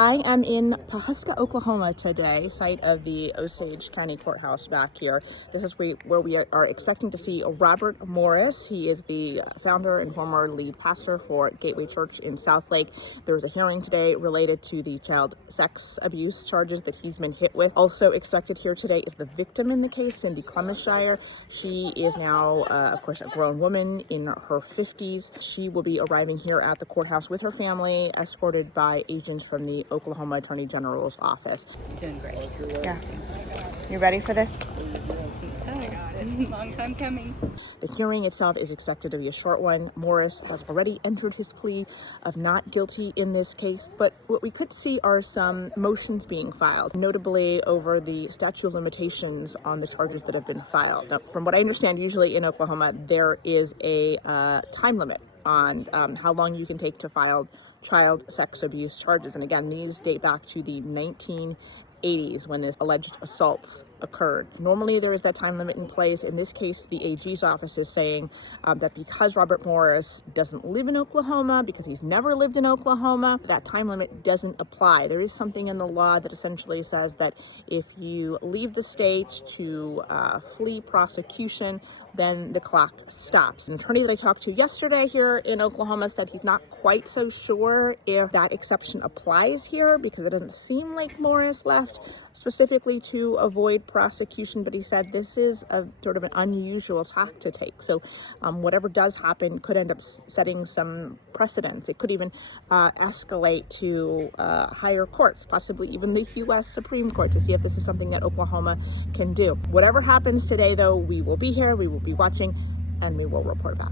I am in Pawhuska, Oklahoma today, site of the Osage County Courthouse back here. This is where we are expecting to see Robert Morris. He is the founder and former lead pastor for Gateway Church in Southlake. There was a hearing today related to the child sex abuse charges that he's been hit with. Also expected here today is the victim in the case, Cindy Clemishire. She is now, of course, a grown woman in her 50s. She will be arriving here at the courthouse with her family, escorted by agents from the Oklahoma Attorney General's office. Doing great. Yeah. You ready for this? I think so. Long time coming. The hearing itself is expected to be a short one. Morris has already entered his plea of not guilty in this case, but what we could see are some motions being filed, notably over the statute of limitations on the charges that have been filed. Now, from what I understand, usually in Oklahoma, there is a time limit on how long you can take to file child sex abuse charges. And again, these date back to the 1980s when this alleged assaults occurred. Normally there is that time limit in place. In this case, the AG's office is saying that because Robert Morris doesn't live in Oklahoma, because he's never lived in Oklahoma, that time limit doesn't apply. There is something in the law that essentially says that if you leave the state to flee prosecution, then the clock stops. An attorney that I talked to yesterday here in Oklahoma said he's not quite so sure if that exception applies here because it doesn't seem like Morris left specifically to avoid prosecution, but he said this is a sort of an unusual tack to take. So whatever does happen could end up setting some precedents. It could even escalate to higher courts, possibly even the U.S. Supreme Court, to see if this is something that Oklahoma can do. Whatever happens today, though, we will be here, we will be watching, and we will report back.